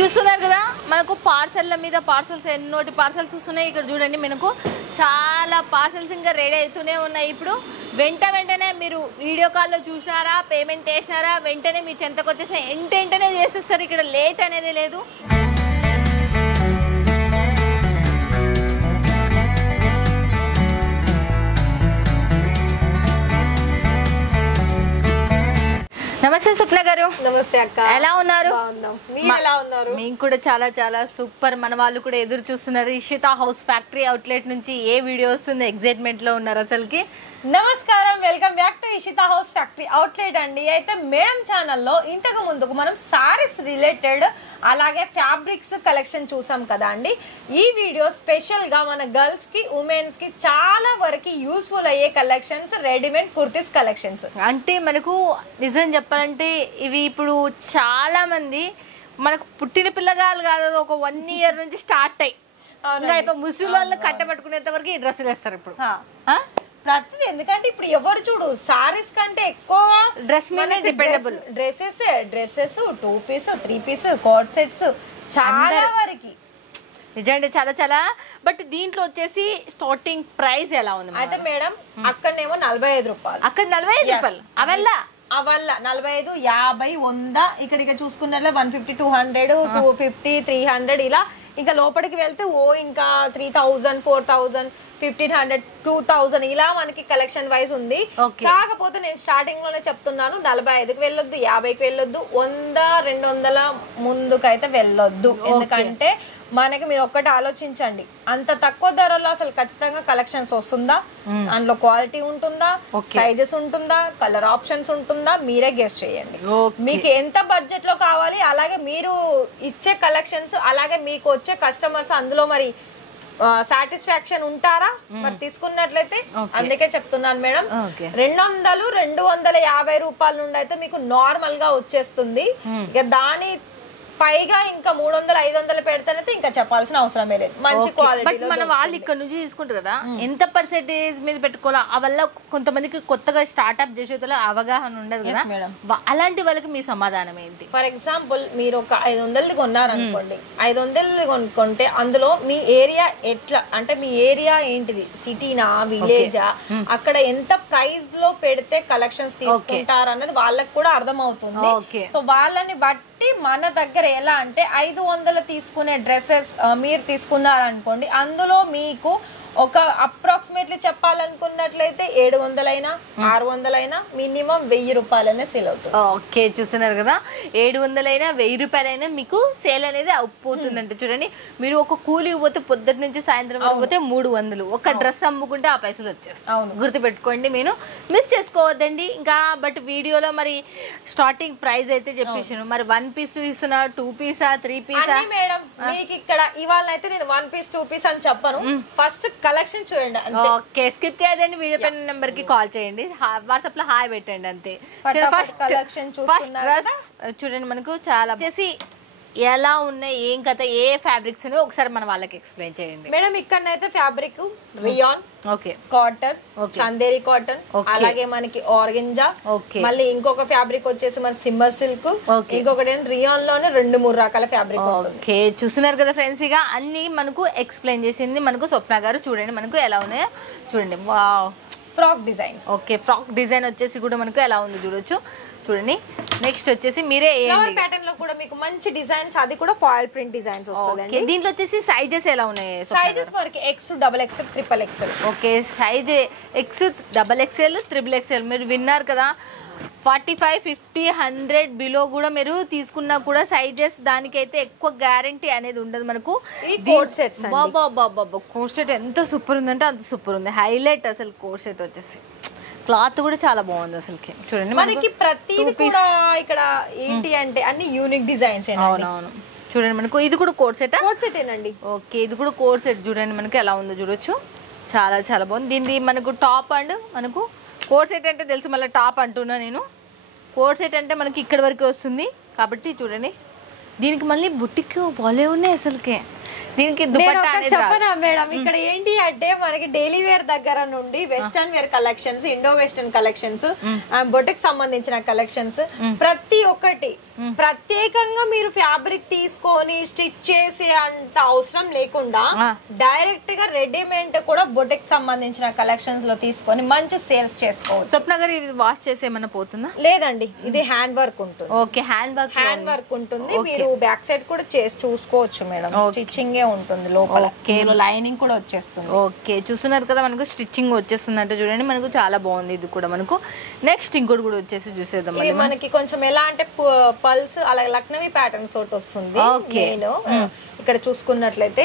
చూస్తున్నారు కదా మనకు పార్సెల్ల మీద పార్సల్స్ ఎన్నోటి పార్సల్స్ వస్తున్నాయి. ఇక్కడ చూడండి మనకు చాలా పార్సల్స్ ఇంకా రెడీ అవుతూనే ఉన్నాయి. ఇప్పుడు వెంటనే మీరు వీడియో కాల్లో చూసినారా, పేమెంట్ చేసినారా, వెంటనే మీ చెంతకు వచ్చేసి వెంటనే చేసేస్తారు. ఇక్కడ లేట్ అనేది లేదు. నమస్తే స్వప్న గారు. నమస్తే అక్క. ఎలా ఉన్నారు? మేము కూడా చాలా చాలా సూపర్. మన వాళ్ళు కూడా ఎదురు చూస్తున్నారు. ఇషిత హౌస్ ఫ్యాక్టరీ అవుట్లెట్ నుంచి ఏ వీడియో వస్తుంది ఎగ్జైట్మెంట్ లో ఉన్నారు అసలుకి. నమస్కారం, welcome back to Ishita house factory outlet అండి. అయితే మేడం ఛానల్లో ఇంతకు ముందుకు మనం సారీస్ రిలేటెడ్ అలాగే ఫ్యాబ్రిక్స్ కలెక్షన్ చూసాం కదా అండి. ఈ వీడియో స్పెషల్ గా మన గర్ల్స్ కి ఉమెన్స్ కి చాలా వరకు యూస్ఫుల్ అయ్యే కలెక్షన్స్, రెడీమేడ్ కుర్తీస్ కలెక్షన్స్. అంటే మనకు నిజం చెప్పాలంటే ఇవి ఇప్పుడు చాలా మంది మనకు పుట్టిన పిల్లగాలు కాదు, ఒక 1 year నుంచి స్టార్ట్ అయ్యి ఇంకా ముసలి వాళ్ళు కట్టబట్టుకునేంత వరకు ఈ డ్రెస్సులు వేస్తారు ఇప్పుడు ప్రతిదీ. ఎందుకంటే ఇప్పుడు ఎవరు చూడు సారీస్ కంటే ఎక్కువగా డ్రెస్ మీద dependable. Dresses 2 piece 3 piece coat sets చాలా వరకు నిజంగా చాలా చాలా. బట్ దీంట్లో వచ్చేసి స్టార్టింగ్ ప్రైస్ ఎలా ఉంది అంటే మేడం? అక్కడనేమో 45 రూపాయలు, అక్కడ 45 రూపాయలు. అవల్ల 45 50 100. ఇక్కడ చూసుకున్నట్లే 150 200 250 300 ఇలా. ఇంకా లోపలికి వెళ్తే ఇంకా 3000 4000 1500 2000 ఇలా మనకి కలెక్షన్ వైజ్ ఉంది. కాకపోతే నేను స్టార్టింగ్ లోనే చెప్తున్నాను, 45కి వెళ్ళొద్దు, 50కి వెళ్ళొద్దు, 100 200 ముందుకైతే వెళ్ళొద్దు. ఎందుకంటే మనకి మీరు ఒక్కటి ఆలోచించండి, అంత తక్కువ ధరలో అసలు ఖచ్చితంగా కలెక్షన్స్ వస్తుందా, అందులో క్వాలిటీ ఉంటుందా, సైజెస్ ఉంటుందా, కలర్ ఆప్షన్స్ ఉంటుందా, మీరే గెస్ చేయండి. మీకు ఎంత బడ్జెట్ లో కావాలి, అలాగే మీరు ఇచ్చే కలెక్షన్స్, అలాగే మీకు వచ్చే కస్టమర్స్ అందులో మరి సాటిస్ఫాక్షన్ ఉంటారా మరి తీసుకున్నట్లయితే. అందుకే చెప్తున్నాను మేడం, 200 250 రూపాయల నుండి అయితే మీకు నార్మల్ గా వచ్చేస్తుంది. ఇక దాని పైగా ఇంకా 300 500 పెడితేనైతే ఇంకా చెప్పాల్సిన అవసరమే లేదు. మంచి క్వాలిటీ. మన వాళ్ళు ఇక్కడ నుంచి తీసుకుంటారు కదా, ఎంత పర్సెంటేజ్ మీద పెట్టుకోవాలా, ఆ వల్ల కొంతమందికి కొత్తగా స్టార్ట్అప్ చేసే అవగాహన ఉండదు కదా, అలాంటి వాళ్ళకి మీ సమాధానం ఏంటి? ఫర్ ఎగ్జాంపుల్ మీరు ఒక 500 కొన్నారనుకోండి, 500 కొనుక్కుంటే అందులో మీ ఏరియా ఎట్లా అంటే మీ ఏరియా ఏంటిది, సిటీనా విలేజా, అక్కడ ఎంత ప్రైస్ లో పెడితే కలెక్షన్స్ తీసుకుంటారు అన్నది వాళ్ళకి కూడా అర్థం అవుతుంది. సో వాళ్ళని బట్టి మన దగ్గర ఎలా అంటే 500 తీసుకునే డ్రెస్సెస్ మీరు తీసుకున్నారనుకోండి, అందులో మీకు ఒక అప్రాక్సిమేట్లీ చెప్పాలనుకున్నట్లయితే 700 అయినా 600 అయినా మినిమం 1000 రూపాయలనే సేల్ అవుతుంది. ఓకే, చూస్తున్నారు కదా, 700 అయినా 1000 రూపాయలైనా మీకు సేల్ అనేది అయిపోతుందంటే. చూడండి, మీరు ఒక కూలికి పోతే పొద్దుటి నుంచి సాయంత్రం వరకు పోతే 300, ఒక డ్రెస్ అమ్ముకుంటే ఆ పైసలు వచ్చేస్తాయి. గుర్తుపెట్టుకోండి, మీరు మిస్ చేసుకోవద్దండి. ఇంకా బట్ వీడియోలో మరి స్టార్టింగ్ ప్రైస్ అయితే చెప్పేసాను. మరి 1 piece ఇస్తున్నా, 2 piece 3 piece మేడం? మీకు ఇక్కడ ఇవాళ అయితే నేను 1 piece 2 piece అని చెప్పను. ఫస్ట్ కలెక్షన్ చూడండి. ఓకే, స్కిప్ చేయదండి, వీడియో పైన నెంబర్ కి కాల్ చేయండి, వాట్సాప్ లో హాయ్ పెట్టండి అంతే. ఫస్ట్ డ్రెస్ చూడండి, మనకు చాలా వచ్చేసి ఎలా ఉన్నాయి, ఏం కథ, ఏ ఫ్యాబ్రిక్స్ ఉన్నాయో ఒకసారి మన వాళ్ళకి ఎక్స్ప్లెయిన్ చేయండి మేడం. ఇక్కడనైతే fabric rayon, okay, cotton, Chanderi cotton, అలాగే మనకి ఆర్గెంజా, మళ్ళీ ఇంకొక ఫ్యాబ్రిక్ వచ్చేసి మన సిమ్మర్ సిల్క్, ఇంకొకటి రియాన్ లోనే 2-3 రకాల ఫ్యాబ్రిక్. ఓకే, చూస్తున్నారు కదా ఫ్రెండ్స్, ఇక అన్ని మనకు ఎక్స్ప్లెయిన్ చేసింది మనకు స్వప్న గారు. చూడండి మనకు ఎలా ఉన్నాయో చూడండి. Wow, frock designs. Okay, frock design వచ్చేసి కూడా మనకు ఎలా ఉంది చూడొచ్చు. చూడండి, నెక్స్ట్ వచ్చేసి మీరే ఫ్లవర్ ప్యాటర్న్ లో కూడా మీకు మంచి డిజైన్స్, అది కూడా ఫాయిల్ ప్రింట్ డిజైన్స్ వస్తుందండి. దీంట్లో వచ్చేసి సైజెస్ ఎలా ఉన్నాయి? సైజెస్ మనకి X, double X, triple XL. Okay, size X, double XL, triple XL. మీరు విన్నారు కదా, 45 50 100 బిలో కూడా మీరు తీసుకున్నా కూడా సైజెస్ దానికైతే ఎక్కువ గ్యారంటీ అనేది ఉండదు మనకు. కోట్ సెట్స్, బాబా కోట్ సెట్ ఎంత సూపర్ ఉందంటే అంత సూపర్ ఉంది. హైలైట్ అసలు కోట్ సెట్ వచ్చేసి క్లాత్ కూడా చాలా బాగుంది అసలుకి. చూడండి మనకి ప్రతిదీ కూడా ఇక్కడ ఏంటి అంటే అన్ని యూనిక్ డిజైన్స్. అవునవును, చూడండి మనకు ఇది కూడా కోట్ సెట్. కోట్ సెట్ ఏనండి. ఓకే, ఇది కూడా కోట్ సెట్. చూడండి మనకి ఎలా ఉందో చూడొచ్చు, చాలా చాలా బాగుంది. దీనిది మనకు టాప్ అండ్ మనకు కోట్ సెట్ అంటే తెలుసు, మళ్ళీ టాప్ అంటున్నా నేను. కోట్ సెట్ అంటే మనకి ఇక్కడ వరకు వస్తుంది కాబట్టి చూడండి, దీనికి మళ్ళీ బుట్టిక్ బాలే ఉన్నాయి అసలుకే. దీనికి చెప్పనా మేడం, ఇక్కడ ఏంటి అంటే మనకి డైలీ వేర్ దగ్గర నుండి western wear collections, Indo western collections, boutique సంబంధించిన కలెక్షన్స్ ప్రతి ఒక్కటి ప్రత్యేకంగా మీరు ఫ్యాబ్రిక్ తీసుకొని స్టిచ్ చేసే అంత అవసరం లేకుండా డైరెక్ట్ గా రెడీమేడ్ కూడా బొటిక్ సంబంధించిన కలెక్షన్స్ లో తీసుకొని మంచి సేల్స్ చేసుకోవచ్చు. స్వప్న గారు ఇది వాష్ చేసి ఏమైనా పోతుందా? లేదండి, ఇది హ్యాండ్ వర్క్ ఉంటుంది. ఓకే, హ్యాండ్ వర్క్ ఉంటుంది. మీరు బ్యాక్ సైడ్ కూడా చేసి చూసుకోవచ్చు మేడం, స్టిచ్చింగ్ ఉంటుంది లోపల, లైనింగ్ కూడా వచ్చేస్తుంది. ఓకే, చూస్తున్నారు కదా మనకు స్టిచ్చింగ్ వచ్చేస్తుంది అంటే చూడండి, మనకు చాలా బాగుంది. ఇది కూడా మనకు నెక్స్ట్ ఇంకోటి కూడా వచ్చేసి చూసేద్దాం. మనకి కొంచెం ఎలా అంటే పల్స్ అలాగే లక్నవీ ప్యాటర్న్స్ తోటి వస్తుంది. ఇక్కడ చూసుకున్నట్లయితే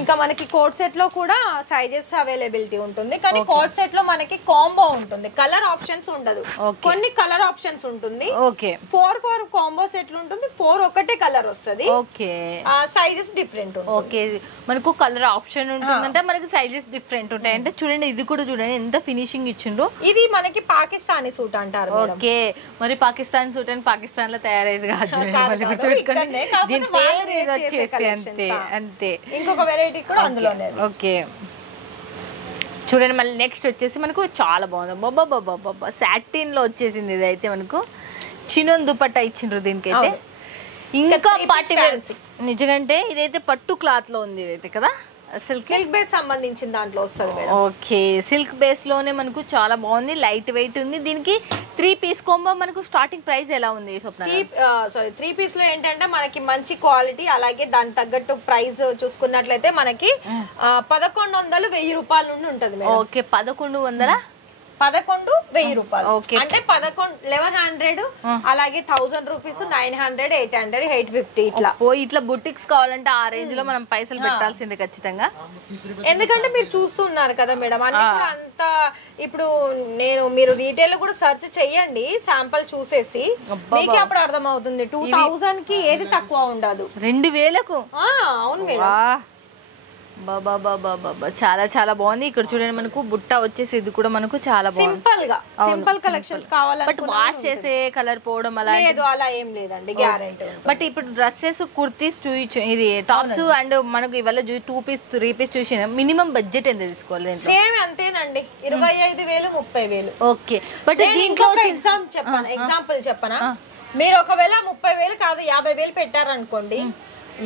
ఇంకా మనకి కోట్ సెట్ లో కూడా సైజెస్ అవైలబిలిటీ ఉంటుంది. కానీ కోట్ సెట్ లో మనకి కాంబో ఉంటుంది, కలర్ ఆప్షన్స్ ఉండదు. కొన్ని కలర్ ఆప్షన్స్ ఉంటుంది. 4 కాంబో సెట్లు ఉంటుంది, 4 ఒకటే కలర్ వస్తుంది. Sizes different. ఓకే, మనకు కలర్ ఆప్షన్ ఉంటుందంటే మనకి సైజెస్ డిఫరెంట్ ఉంటాయి. అంటే చూడండి, ఇది కూడా చూడండి ఎంత ఫినిషింగ్ ఇచ్చిండ్రు. ఇది మనకి పాకిస్తానీ సూట్ అంటారు. ఓకే, మరి పాకిస్తాన్ సూట్ అని పాకిస్తాన్ లో తయారైంది కాదు. అంతే, ఇంకొక వెరైటీ కూడా అందులోనే. ఓకే, చూడండి మళ్ళీ నెక్స్ట్ వచ్చేసి మనకు చాలా బాగుంది. బాబా సాటిన్ లో వచ్చేసింది. ఇది అయితే మనకు చినోన్ దుపట్టా ఇచ్చిండ్రు దీనికైతే. ఇంకా పార్టీ వేర్ నిజంగా ఇదైతే పట్టు క్లాత్ లో ఉంది ఇదైతే కదా, సిల్క్ బేస్ సంబంధించిన దాంట్లో వస్తుంది మేడం. ఓకే, సిల్క్ బేస్ లోనే మనకు చాలా బాగుంది, లైట్ వెయిట్ ఉంది. దీనికి 3 పీస్ కాంబో మనకు స్టార్టింగ్ ప్రైస్ ఎలా ఉంది? 3 పీస్ లో ఏంటంటే మనకి మంచి క్వాలిటీ, అలాగే దాని తగ్గట్టు ప్రైస్ చూసుకున్నట్లయితే మనకి 1100-1000 రూపాయల నుండి ఉంటది మేడం. ఓకే, 11,1000 రూపాయలు అంటే 1100, అలాగే 1000 రూపీస్, 900, 800, 850 ఇట్లా బుటిక్స్ కావాలంటే ఆ రేంజ్ లో మనం పైసలు పెట్టాల్సిందే ఖచ్చితంగా. ఎందుకంటే మీరు చూస్తున్నారు కదా మేడం, అన్ని కూడా అంత ఇప్పుడు మీరు రీటైల్ కూడా సెర్చ్ చెయ్యండి, శాంపుల్ చూసేసి మీకు అప్పుడు అర్థం అవుతుంది. 2000 కి ఏది తక్కువ ఉండదు. 2000కు? అవును మేడం. బాబా చాలా చాలా బాగుంది. ఇక్కడ చూడండి మనకు బుట్ట వచ్చేసి ఇది కూడా మనకు చాలా బాగుంది. సింపుల్ కలెక్షన్స్ కావాలంటే బట్ వాష్ చేసే కలర్ పోవడం అలా ఏం లేదండి, గ్యారెంటీ. బట్ ఇప్పుడు డ్రెస్సెస్ కుర్తీస్ ఇది టాప్స్ అండ్ మనకు ఇవాళ 2 పీస్ 3 పీస్ చూసిన మినిమం బడ్జెట్ ఎంత తీసుకోవాలి? సేమ్ అంతేనండి, 25,000 30,000. ఓకే, బట్ దీంట్లో ఎగ్జాంపుల్ చెప్పనా, మీరు ఒకవేళ 30,000 కాదు 50,000 పెట్టారనుకోండి,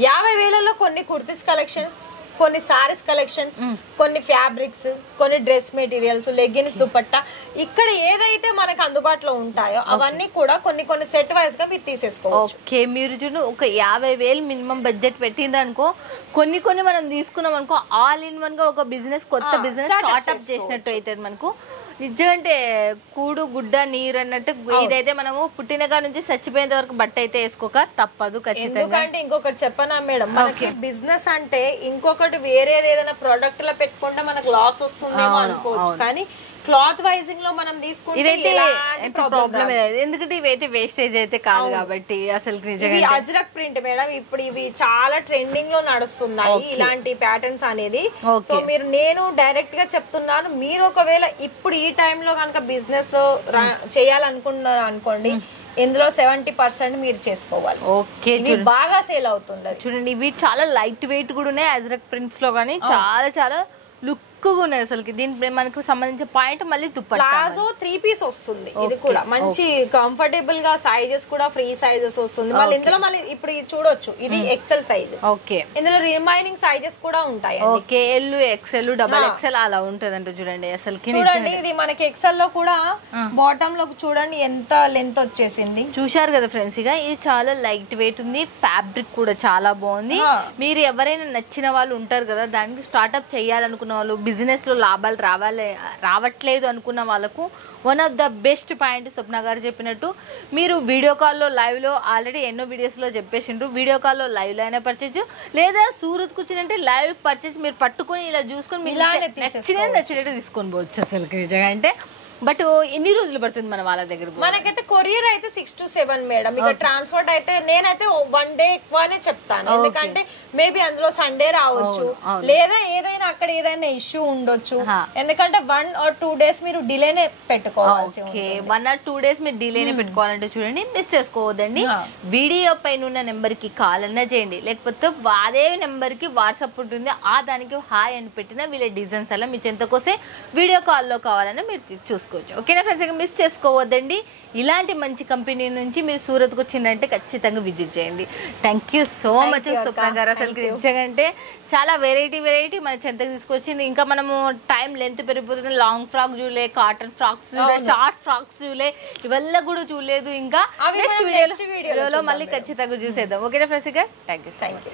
50,000లో కొన్ని కుర్తీస్ కలెక్షన్స్, కొన్ని సారీస్ కలెక్షన్స్, కొన్ని ఫ్యాబ్రిక్స్, కొన్ని డ్రెస్ మెటీరియల్స్, లెగ్గిన్స్, దుపట్టా, ఇక్కడ ఏదైతే మనకు అందుబాటులో ఉంటాయో అవన్నీ కూడా కొన్ని సెట్ వైజ్ గా మీరు తీసేసుకోవచ్చు. ఓకే, మీరు చూడండి ఒక 50,000 మినిమం బడ్జెట్ పెట్టిండ్రు అనుకో, కొన్ని మనం తీసుకున్నాం అనుకో, ఆల్ ఇన్ వన్ గా ఒక బిజినెస్, కొత్త బిజినెస్ స్టార్ట్అప్ చేసినట్టు అవుతుంది మనకు. నిజంటే కూడు గుడ్డ నీరు అన్నట్టు ఇదైతే మనము పుట్టినగా నుంచి చచ్చిపోయేంత వరకు బట్ట అయితే వేసుకోక తప్పదు ఖచ్చితంగా. ఎందుకంటే ఇంకొకటి చెప్పనా మేడం, మనకి బిజినెస్ అంటే ఇంకొకటి వేరేది ఏదైనా ప్రొడక్ట్ లో పెట్టుకుంటే మనకు లాస్ వస్తుందేమో అనుకోవచ్చు, కానీ క్లాత్ వైజింగ్ లో మనం తీసుకుంటే ప్రాబ్లం ఎందుకంటే ఇవైతే వేస్టేజ్ అయితే కాదు కాబట్టి. అసలు నిజంగా అజ్రక్ ప్రింట్ మేడం, ఇప్పుడు ఇవి చాలా ట్రెండింగ్ లో నడుస్తున్నాయి ఇలాంటి ప్యాటర్న్స్ అనేది. సో నేను డైరెక్ట్ గా చెప్తున్నాను, మీరు ఒకవేళ ఇప్పుడు ఈ టైంలో కనుక బిజినెస్ చేయాలనుకున్నారు అనుకోండి, ఇందులో 70% మీరు చేసుకోవాలి. ఓకే, బాగా సేల్ అవుతుంది. చూడండి ఇవి చాలా లైట్ వెయిట్ కూడా ఉన్నాయి అజ్రక్ ప్రింట్స్ లో, కానీ చాలా చాలా లుక్ ఉన్నాయి అసలు. దీని మనకు సంబంధించిన పాయింట్ మళ్ళీ ప్లాజో 3 పీస్ వస్తుంది. ఇది కూడా మంచి కంఫర్టబుల్ గా, సైజెస్ కూడా ఫ్రీ సైజెస్ వస్తుంది. మళ్ళీ ఇందులో మళ్ళీ ఇప్పుడు చూడొచ్చు, ఇది ఎక్సెల్ సైజ్. ఓకే, ఇందులో రిమైనింగ్ సైజెస్ కూడా ఉంటాయి. Okay, L, XL, double XL అలా ఉంటదంట. చూడండి అసలు చూడండి, ఇది మనకి ఎక్సెల్ లో కూడా బాటమ్ లో చూడండి ఎంత లెంత్ వచ్చేసింది. చూశారు కదా ఫ్రెండ్స్, ఇక ఇది చాలా లైట్ వెయిట్ ఉంది, ఫ్యాబ్రిక్ కూడా చాలా బాగుంది. మీరు ఎవరైనా నచ్చిన వాళ్ళు ఉంటారు కదా, దానికి స్టార్ట్అప్ చేయాలనుకున్న వాళ్ళు, బిజినెస్ లో లాభాలు రావట్లేదు అనుకున్న వాళ్ళకు one of the best point Swapna గారు చెప్పినట్టు, మీరు వీడియో కాల్లో లైవ్ లో ఆల్రెడీ ఎన్నో వీడియోస్ లో చెప్పేసిండ్రు, వీడియో కాల్లో లైవ్ లో అయినా పర్చేజ్, లేదా సూరత్ కూర్చుంటే లైవ్ పర్చేజ్ మీరు పట్టుకొని ఇలా చూసుకొని మీరు నచ్చినట్టు తీసుకొని పోవచ్చు అసలు నిజంగా. అంటే బట్ ఎన్ని రోజులు పడుతుంది మన వాళ్ళ దగ్గర? మనకైతే కొరియర్ అయితే 6 to 7 మేడం. ఇక ట్రాన్స్పోర్ట్ అయితే నేనైతే 1 day ఎక్కువనే చెప్తాను, ఎందుకంటే మేబీ అందులో సండే రావచ్చు, లేదా ఏదైనా అక్కడ ఏదైనా ఇష్యూ ఉండొచ్చు. ఎందుకంటే 1 or 2 days మీరు డిలేనే పెట్టుకోవాల్సి. 1 or 2 days మీరు డిలేనే పెట్టుకోవాలంటే చూడండి, మిస్ చేసుకోవద్దండి. వీడియో పైన ఉన్న నెంబర్ కి కాల్ అన్నా చేయండి, లేకపోతే అదే నెంబర్ కి వాట్సాప్ ఉంటుంది, ఆ దానికి హాయ్ అని పెట్టిన వీళ్ళ డిజైన్స్ అలా మీ చెంతకోసే వీడియో కాల్లో కావాలన్నా మీరు చూసుకోండి. తీసుకోవచ్చు. ఓకేనా ఫ్రెండ్స్, ఇక మిస్ చేసుకోవద్దండి. ఇలాంటి మంచి కంపెనీ నుంచి మీరు సూరత్కి వచ్చిందంటే ఖచ్చితంగా విజిట్ చేయండి. థ్యాంక్ యూ సో మచ్ స్వప్న గారు. అసలు నిజంగా చాలా వెరైటీ మన చెంతకు తీసుకొచ్చింది. ఇంకా మనము టైం లెంత్ పెరిగిపోతుంది. లాంగ్ ఫ్రాక్ చూడలే, కాటన్ ఫ్రాక్స్ చూడలే, షార్ట్ ఫ్రాక్స్ చూడలే, ఇవల్ల కూడా చూడలేదు. ఇంకా నెక్స్ట్ వీడియోలో మళ్ళీ ఖచ్చితంగా చూసేద్దాం. ఓకేనా ఫ్రెండ్స్, ఇక థ్యాంక్ యూ సో మచ్.